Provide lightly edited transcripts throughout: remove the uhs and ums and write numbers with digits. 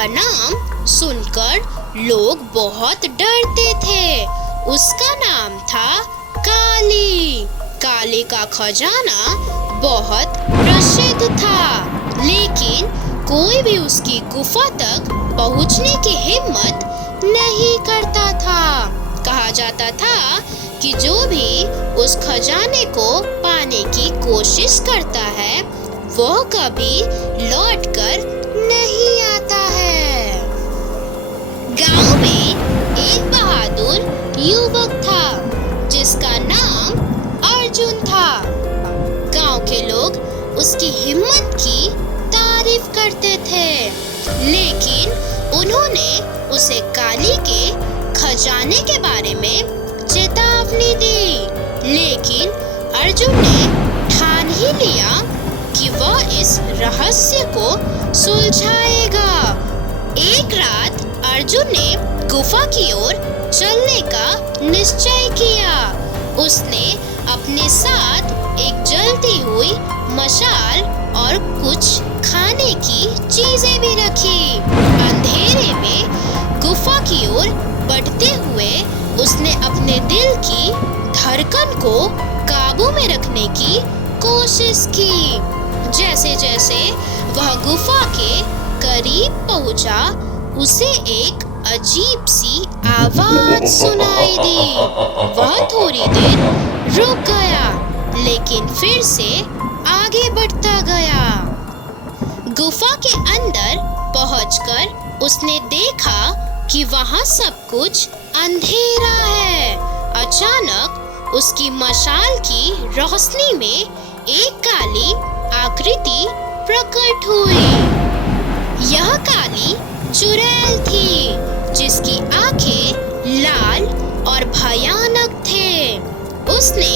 का नाम सुनकर लोग बहुत डरते थे। उसका नाम था काली। काली का खजाना बहुत प्रसिद्ध था, लेकिन कोई भी उसकी गुफा तक पहुंचने की हिम्मत नहीं करता था। कहा जाता था कि जो भी उस खजाने को पाने की कोशिश करता है वह कभी लौटकर नहीं आता है। गांव में एक बहादुर युवक था जिसका नाम अर्जुन था। गांव के लोग उसकी हिम्मत की तारीफ करते थे, लेकिन उन्होंने उसे काली के खजाने के बारे में चेतावनी दी। लेकिन अर्जुन ने ठान ही लिया कि वह इस रहस्य को सुलझाएगा। एक रात अर्जुन ने गुफा की ओर चलने का निश्चय किया। उसने अपने साथ एक जलती हुई मशाल और कुछ खाने की चीजें भी रखी। अंधेरे में गुफा की ओर बढ़ते हुए उसने अपने दिल की धड़कन को काबू में रखने की कोशिश की। जैसे जैसे वह गुफा के करीब पहुंचा, उसे एक अजीब सी आवाज सुनाई दी। वह थोड़ी देर रुक गया, लेकिन फिर से आगे बढ़ता गया। गुफा के अंदर पहुंचकर उसने देखा कि वहां सब कुछ अंधेरा है। अचानक उसकी मशाल की रोशनी में एक काली आकृति प्रकट हुई। यह काली चुड़ैल थी, जिसकी आंखें लाल और भयानक थे। उसने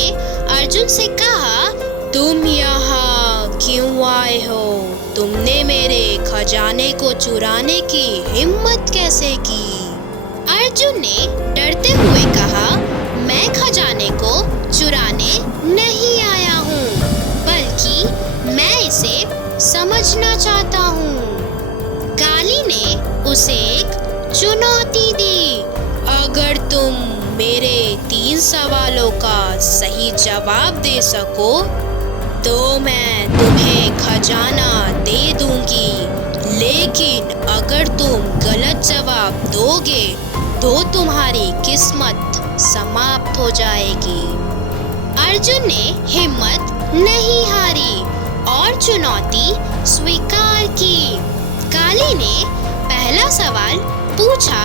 अर्जुन से कहा, तुम यहाँ क्यों आए हो? तुमने मेरे खजाने को चुराने की हिम्मत कैसे की? अर्जुन ने डरते हुए कहा, मैं खजाने को चुराने नहीं आया हूँ, बल्कि मैं इसे समझना चाहता हूँ। काली ने उसे एक चुनौती दी। अगर तुम मेरे 3 सवालों का सही जवाब दे सको तो मैं तुम्हें खजाना दे दूंगी, लेकिन अगर तुम गलत जवाब दोगे तो तुम्हारी किस्मत समाप्त हो जाएगी। अर्जुन ने हिम्मत नहीं हारी और चुनौती स्वीकार की। काली ने पहला सवाल पूछा,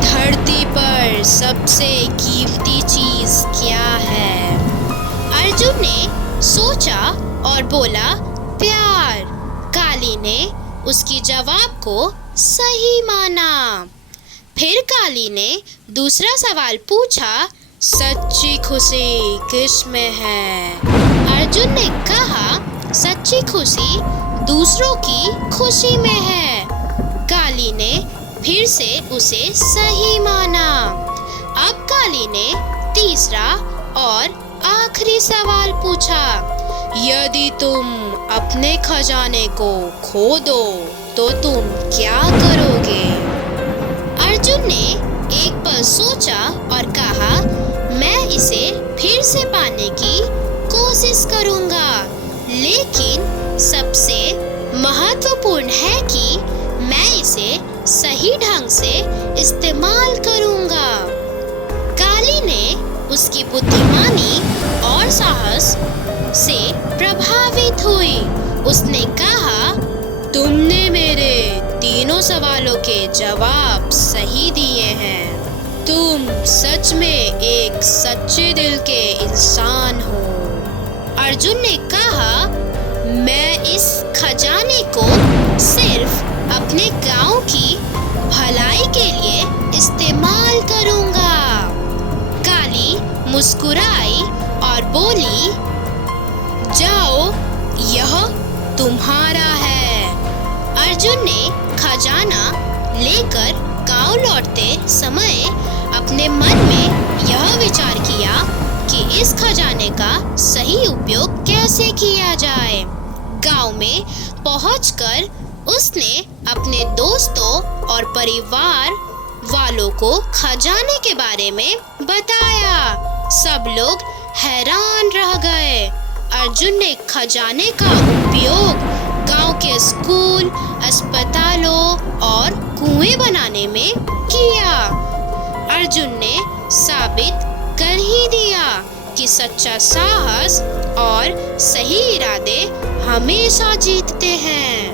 धरती पर सबसे कीमती चीज क्या है? अर्जुन ने सोचा और बोला, प्यार। काली ने उसकी जवाब को सही माना। फिर काली ने दूसरा सवाल पूछा, सच्ची खुशी किस में है? अर्जुन ने कहा, सच्ची खुशी दूसरों की खुशी में है। काली ने फिर से उसे सही माना। अब काली ने तीसरा और आखिरी सवाल पूछा, यदि तुम अपने खजाने को खो दो तो तुम क्या करोगे? अर्जुन ने एक पल सोचा और कहा, मैं इसे फिर से पाने की कोशिश करूंगा, लेकिन सबसे महत्वपूर्ण है कि मैं इसे सही ढंग से इस्तेमाल करूंगा। काली ने उसकी बुद्धिमानी और साहस से प्रभावित हुई। उसने कहा, तुमने मेरे तीनों सवालों के जवाब सही दिए हैं। तुम सच में एक सच्चे दिल के इंसान हो। अर्जुन ने कहा, मैं इस खजाने को सिर्फ अपने गांव की भलाई के लिए इस्तेमाल करूंगा। काली मुस्कुराई और बोली, जाओ, यह तुम्हारा है। अर्जुन ने खजाना लेकर गांव लौटते समय अपने मन में यह विचार किया कि इस खजाने का सही उपयोग कैसे किया जाए। गांव में पहुंचकर उसने अपने दोस्तों और परिवार वालों को खजाने के बारे में बताया। सब लोग हैरान रह गए। अर्जुन ने खजाने का उपयोग गांव के स्कूल, अस्पतालों और कुएं बनाने में किया। अर्जुन ने साबित कर ही दिया कि सच्चा साहस और सही इरादे हमेशा जीतते हैं।